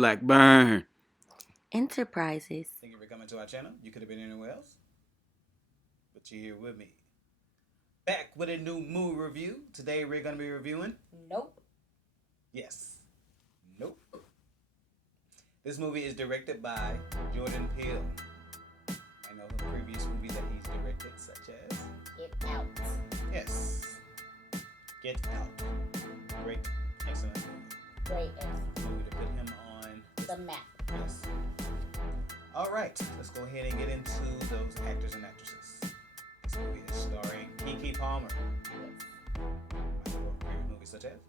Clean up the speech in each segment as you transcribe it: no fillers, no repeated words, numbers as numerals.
Blackburn Enterprises. Thank you for coming to our channel. You could have been anywhere else, but you're here with me. Back with a new movie review. Today we're going to be reviewing... Nope. Yes. Nope. This movie is directed by Jordan Peele. I know the previous movies that he's directed, such as... Get Out. Yes. Get Out. Great, excellent movie. Great, excellent Movie to put him on the map. Yes. All right, let's go ahead and get into those actors and actresses. This movie is starring Keke Palmer. Yes. My favorite movies such as?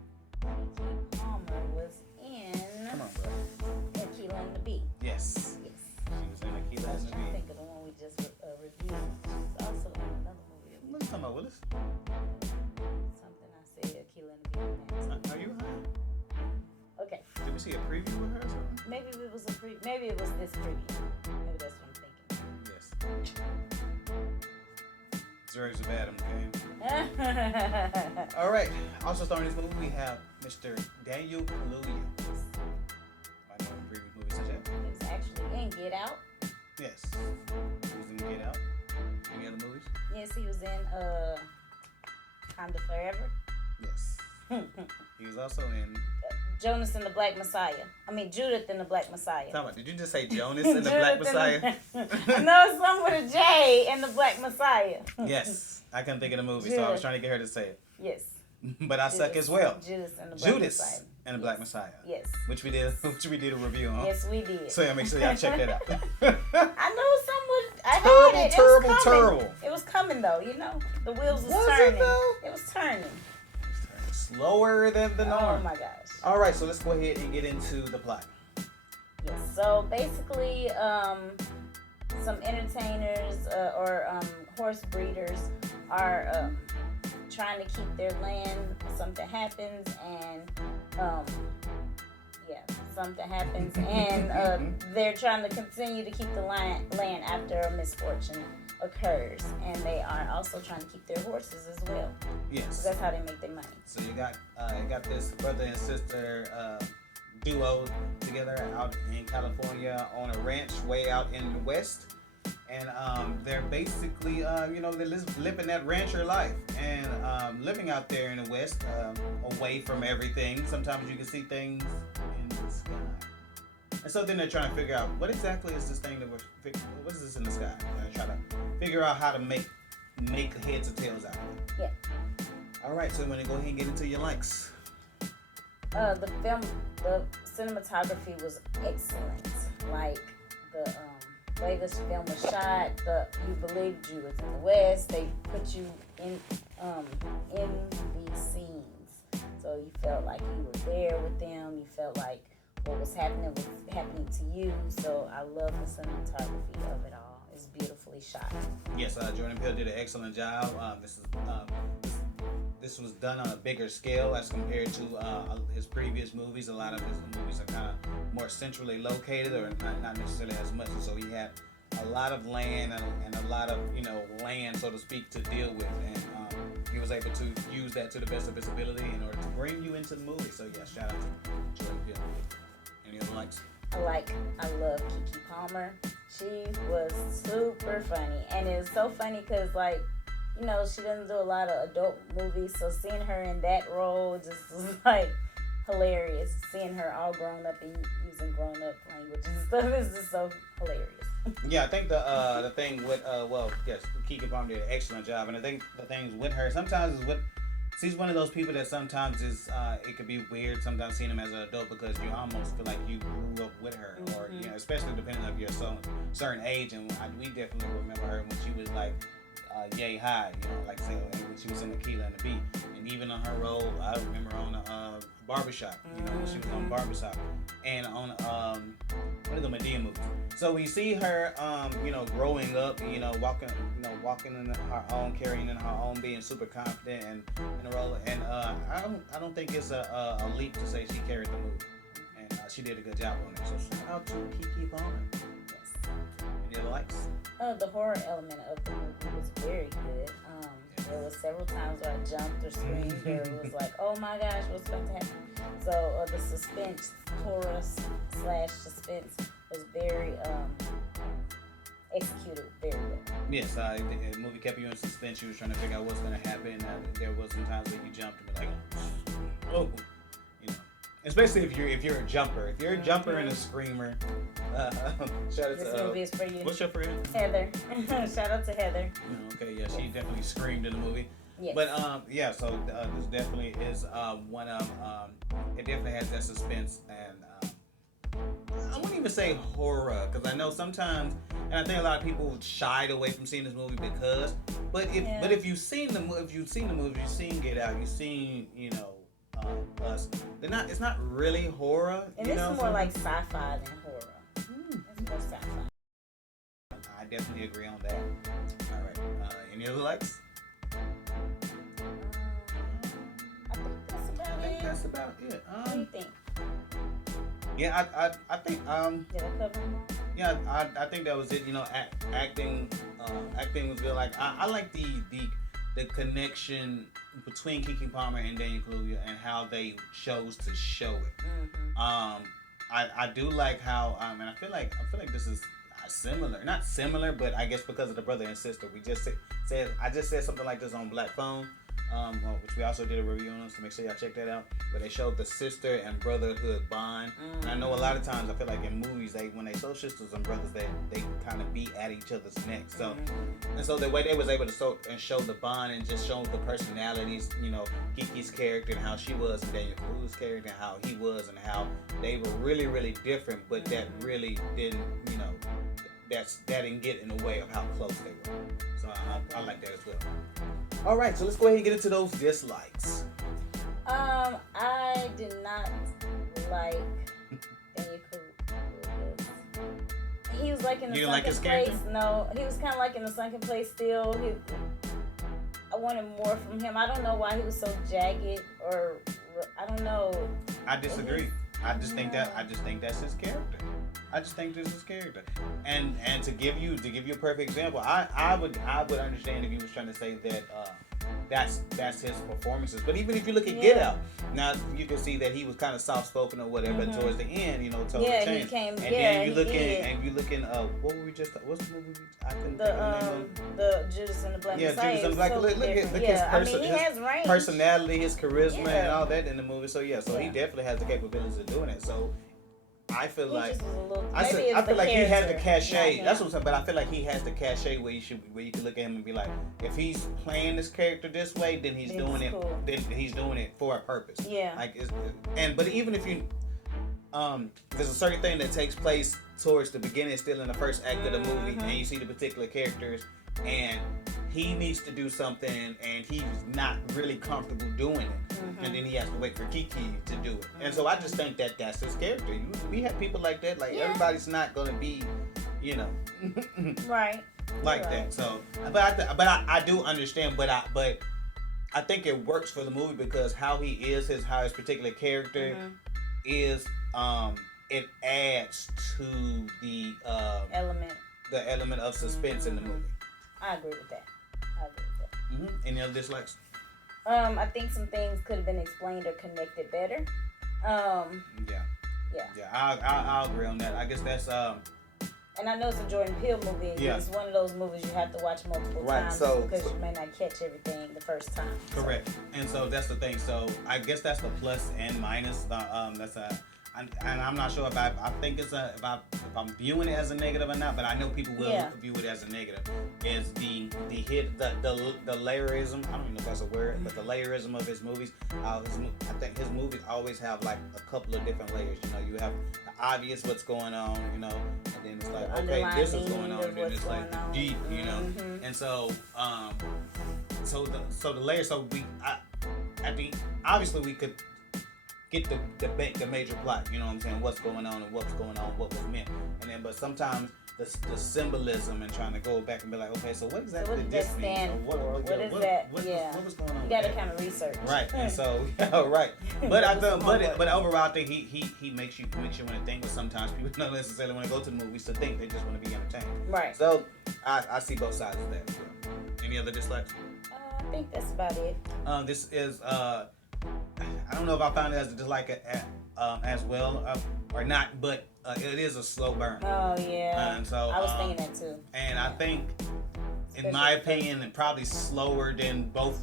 Keke Palmer was in Come on, bro. Aquila and the Bee. Yes. Yes. She was in I Aquila was and the trying to Bee. think of the one we just reviewed. She's also in another movie. What are you talking about, Willis? Something I said, Aquila and the Bee. Are you high? Okay. Did we see a preview with her or something? Maybe it was maybe it was this preview. Maybe that's what I'm thinking. Yes. Drugs are bad, okay? Yes. All right. Also starring in this movie, we have Mr. Daniel Kaluuya. I know in previous movies such as? He was actually in Get Out. Yes. He was in Get Out. Any other movies? Yes, he was in Kinda Forever. Yes. He was also in... Jonas and the Black Messiah. I mean, Judith and the Black Messiah. Talk about, did you just say Jonas and the Black Messiah? No, it's some with a J and the Black Messiah. Yes. I couldn't think of the movie, so I was trying to get her to say it. Yes. But I suck as well. Judas and the Black Messiah. Judas and the Black Messiah. Yes. Which we did a review on. Yes, we did. So yeah, make sure y'all check that out. I know someone. Terrible. It was coming though, you know. The wheels was Was turning. it though? It was turning. Slower than the norm. Oh my gosh. All right, so let's go ahead and get into the plot. Yes. So basically, some entertainers or horse breeders are trying to keep their land. Something happens, and something happens, and they're trying to continue to keep the land after a misfortune occurs, and they are also trying to keep their horses as well. Yes. So that's how they make their money. So you got this brother and sister duo together out in California on a ranch way out in the west, and they're basically they're living that rancher life and living out there in the west, away from everything. Sometimes you can see things in the sky. And so then they're trying to figure out what exactly is this thing that what is this in the sky? And they're trying to figure out how to make heads or tails out of it. Yeah. All right, so I'm gonna go ahead and get into your likes. The cinematography was excellent. Like the way this film was shot, you believed you was in the West. They put you in these scenes, so you felt like you were there with them. You felt like what was happening to you. So I love the cinematography of it all. It's beautifully shot. Yes, Jordan Peele did an excellent job. This was done on a bigger scale as compared to his previous movies. A lot of his movies are kind of more centrally located, or not necessarily as much. So he had a lot of land and a lot of land, so to speak, to deal with, and he was able to use that to the best of his ability in order to bring you into the movie. So yeah, shout out to Jordan Peele. Any other likes? I love Keke Palmer. She was super funny, and it's so funny because she doesn't do a lot of adult movies, so seeing her in that role just was hilarious. Seeing her all grown up and using grown up language and stuff is just so hilarious. Yeah, I think the thing with Keke Palmer did an excellent job, and I think the things with her sometimes is she's one of those people that sometimes is it could be weird sometimes seeing him as an adult because you almost feel like you grew up with her, or especially depending on your certain age, and we definitely remember her when she was yay high, like say when she was in Aquila and the Bee, and even on her role, I remember on Barbershop, when she was on Barbershop, and on one of the Medea movies. So we see her, growing up, walking in her own, carrying in her own, being super confident and in a role, and I don't think it's a leap to say she carried the movie, and she did a good job on it. So shout out to Keke Palmer. Yes. Any other likes? The horror element of the movie was very good. There was several times where I jumped or screamed or was like, oh my gosh, what's about to happen? So the suspense, horror / suspense was very executed very well. Yes, the movie kept you in suspense. You was trying to figure out what's going to happen. There was some times where you jumped and be like, oh, you know. Especially if you're a jumper. If you're a jumper and a screamer, shout out this to movie is for you. What's your friend? Heather. Shout out to Heather. Okay, yeah, she definitely screamed in the movie. Yes. But yeah, so this definitely is one of it definitely has that suspense and I wouldn't even say horror because I know sometimes, and I think a lot of people shied away from seeing this movie because, but if you've seen the movie, you've seen Get Out, you've seen Us, it's not really horror. And this is more like sci-fi than horror. It's more sci-fi. I definitely agree on that. All right, any other likes? I think that's about it. What do you think? Yeah, I think Did I cover them all? yeah, I think that was it. Acting was good. Like I like the connection between Keke Palmer and Daniel Kaluuya and how they chose to show it. Mm-hmm. I do like how and I feel like this is similar, not similar, but I guess because of the brother and sister. We just I just said something like this on Black Phone. Which we also did a review on, so make sure y'all check that out. But they showed the sister and brotherhood bond. And I know a lot of times I feel like in movies when they show sisters and brothers, they kind of be at each other's necks. So and so the way they was able to show the bond and just show the personalities, Keke's character and how she was, and Daniel Kaluuya's character and how he was, and how they were really really different, but that really didn't that didn't get in the way of how close they were. So I like that as well. All right, so let's go ahead and get into those dislikes. I did not like Daniel Kaluuya. He was like in the sunken place. No, he was kind of like in the sunken place still. I wanted more from him. I don't know why he was so jagged, or I don't know. I disagree. I just think that's his character. I just think this is his character. And to give you a perfect example, I would understand if he was trying to say that that's his performances. But even if you look at Get Out, now you can see that he was kind of soft spoken or whatever. But towards the end, totally changed. He came. And then you look in what were we just? What's the movie? I couldn't think of the name of. The Judas and the Black Messiah. Yeah, Judas and the Black. Look at he has range. Personality, his charisma, and all that in the movie. So he definitely has the capabilities of doing it. So I feel like he has the cachet. That's what I'm saying. But I feel like he has the cachet where you can look at him and be like, if he's playing this character this way, then he's doing it. Then he's doing it for a purpose. Yeah. But even if you there's a certain thing that takes place towards the beginning, still in the first act of the movie, and you see the particular characters, and he needs to do something, and he's not really comfortable doing it, and then he has to wait for Keke to do it. And so I just think that that's his character. We have people like that. Like everybody's not gonna be, right, like that. So, but I do understand. But I think it works for the movie because how he is, how his particular character is. It adds to the element of suspense in the movie. I agree with that. Any other dislikes? I think some things could have been explained or connected better. Yeah. I'll agree on that. I guess that's And I know it's a Jordan Peele movie. Yeah. It's one of those movies you have to watch multiple times because you may not catch everything the first time. Correct. And so that's the thing. So I guess that's the plus and minus. And I'm not sure if I think it's if I'm viewing it as a negative or not, but I know people will view it as a negative. Is the layerism? I don't even know if that's a word, but the layerism of his movies. I think his movies always have like a couple of different layers. You have the obvious what's going on, and then it's like okay, this is going on, and then it's like deep, and so so the layers. So I think obviously we could get the major plot, what I'm saying, what's going on and what's going on, what was meant, and then but sometimes the symbolism and trying to go back and be like, okay, so what exactly did this mean? What was going on? You gotta kind of research, right? And so right, but overall, I think he makes you want to think. But sometimes people don't necessarily want to go to the movies to think; they just want to be entertained. Right. So I see both sides of that as well. Any other dislikes? think that's about it. This is I don't know if I found it as dislike it as well or not, but it is a slow burn. Oh yeah. And so I was thinking that too. And I think, in my opinion, and probably slower than both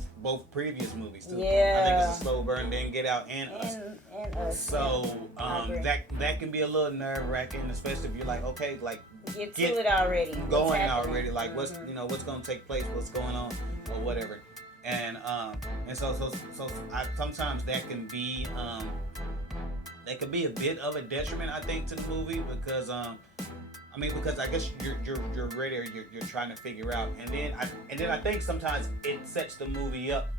previous movies too. Yeah. I think it's a slow burn. Then Get Out and Us. And Us. So that can be a little nerve wracking, especially if you're like, okay, like get to it already. Going already, like what's what's gonna take place, what's going on, or whatever. And so sometimes that can be a bit of a detriment, I think, to the movie because because I guess you're ready, or you're trying to figure out, and then I think sometimes it sets the movie up.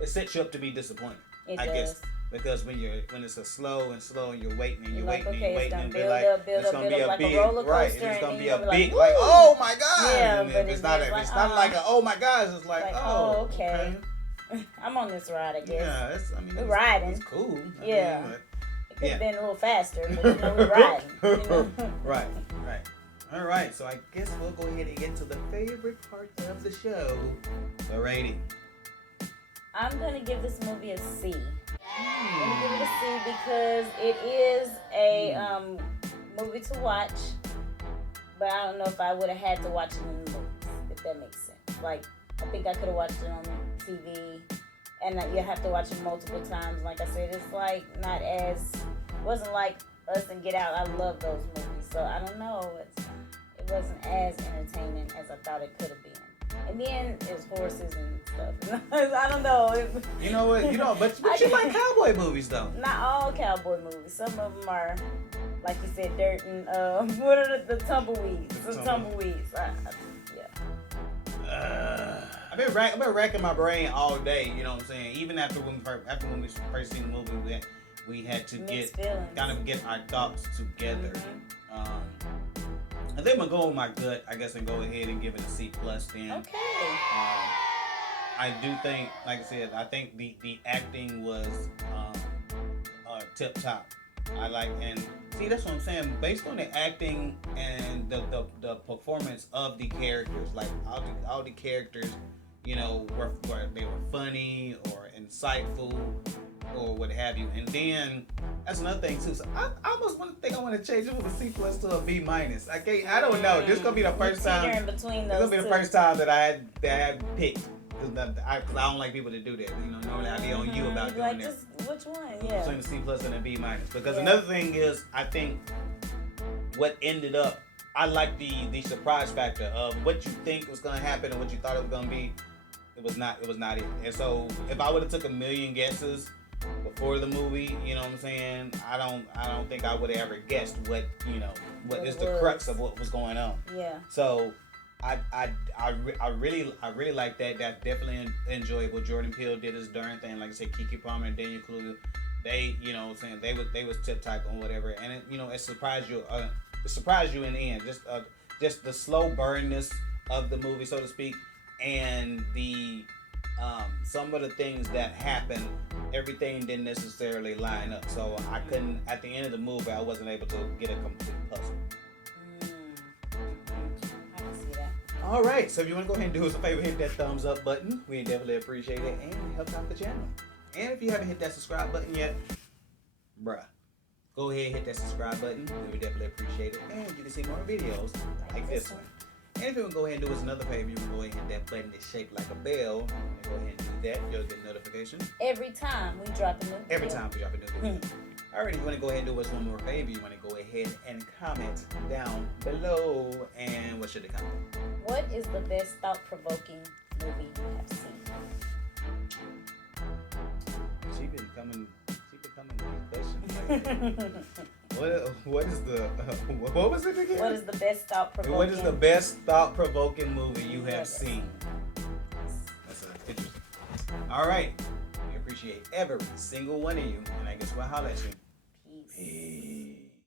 It sets you up to be disappointed. I guess because when it's a slow and you're waiting and you're waiting and you're waiting, and it's gonna be a big right, and it's gonna be a big like oh my god. Yeah, and if it's not like a oh my gosh, it's like oh okay. I'm on this ride, I guess. Yeah, we're riding. It's cool. Yeah. It could have been a little faster, but we're riding. Right. All right, so I guess we'll go ahead and get to the favorite part of the show, the rating. I'm going to give this movie a C. I'm going to give it a C because it is a movie to watch, but I don't know if I would have had to watch it in the movies, if that makes sense. Like, I think I could have watched it on TV, and you have to watch it multiple times. Like I said, it's like wasn't like Us and Get Out. I love those movies, so I don't know. It wasn't as entertaining as I thought it could have been. And then there's horses and stuff. I don't know. You know what? But you like cowboy movies though. Not all cowboy movies. Some of them are, like you said, dirt and what are the tumbleweeds? Some tumbleweeds. I've been racking my brain all day. You know what I'm saying? Even after when we first seen the movie, we had to get our thoughts together. I think I'm gonna go with my gut, I guess, and go ahead and give it a C+ then. Okay. I do think, like I said, I think the acting was tip top. That's what I'm saying. Based on the acting and the performance of the characters, like all the characters, were funny or insightful or what have you. And then that's another thing too. So I almost want to change it from a C+ to a B-. I don't know. This is gonna be the first time. This is gonna be the first time that I had picked. Because I don't like people to do that. Normally I'd be on you about doing that. Which one? Yeah. Between the C+ and a B-. Because another thing is, I think what ended up, I like the surprise factor of what you think was gonna happen and what you thought it was gonna be. It was not it. And so if I would have took a million guesses before the movie, you know what I'm saying, I don't think I would have ever guessed what is the crux of what was going on. Yeah. So I really like that. That's definitely enjoyable. Jordan Peele did his darn thing. Like I said, Keke Palmer and Daniel Kaluuya, they, they was tip type on whatever, and it surprised you. It surprised you in the end. Just the slow burnness of the movie, so to speak, and the some of the things that happened, everything didn't necessarily line up. So I couldn't, at the end of the movie, I wasn't able to get a complete puzzle. I can see that. All right, so if you want to go ahead and do us a favor, hit that thumbs up button. We definitely appreciate it, and it helps out the channel. And if you haven't hit that subscribe button yet, bruh, go ahead and hit that subscribe button. We would definitely appreciate it. And you can see more videos like this one. And if you want to go ahead and do us another favor, you can go ahead and hit that button that's shaped like a bell. And go ahead and do that. You'll get notifications. Every time we drop a new video. Every time we drop a new video. Alright, if you want to go ahead and do us one more favor, you want to go ahead and comment down below. And what should it comment? What is the best thought-provoking movie you have seen? She been coming with these questions. What is the what was it again? What is the best thought-provoking? What is the best thought-provoking movie you have seen? That's interesting. All right, we appreciate every single one of you, and I guess we'll holler at you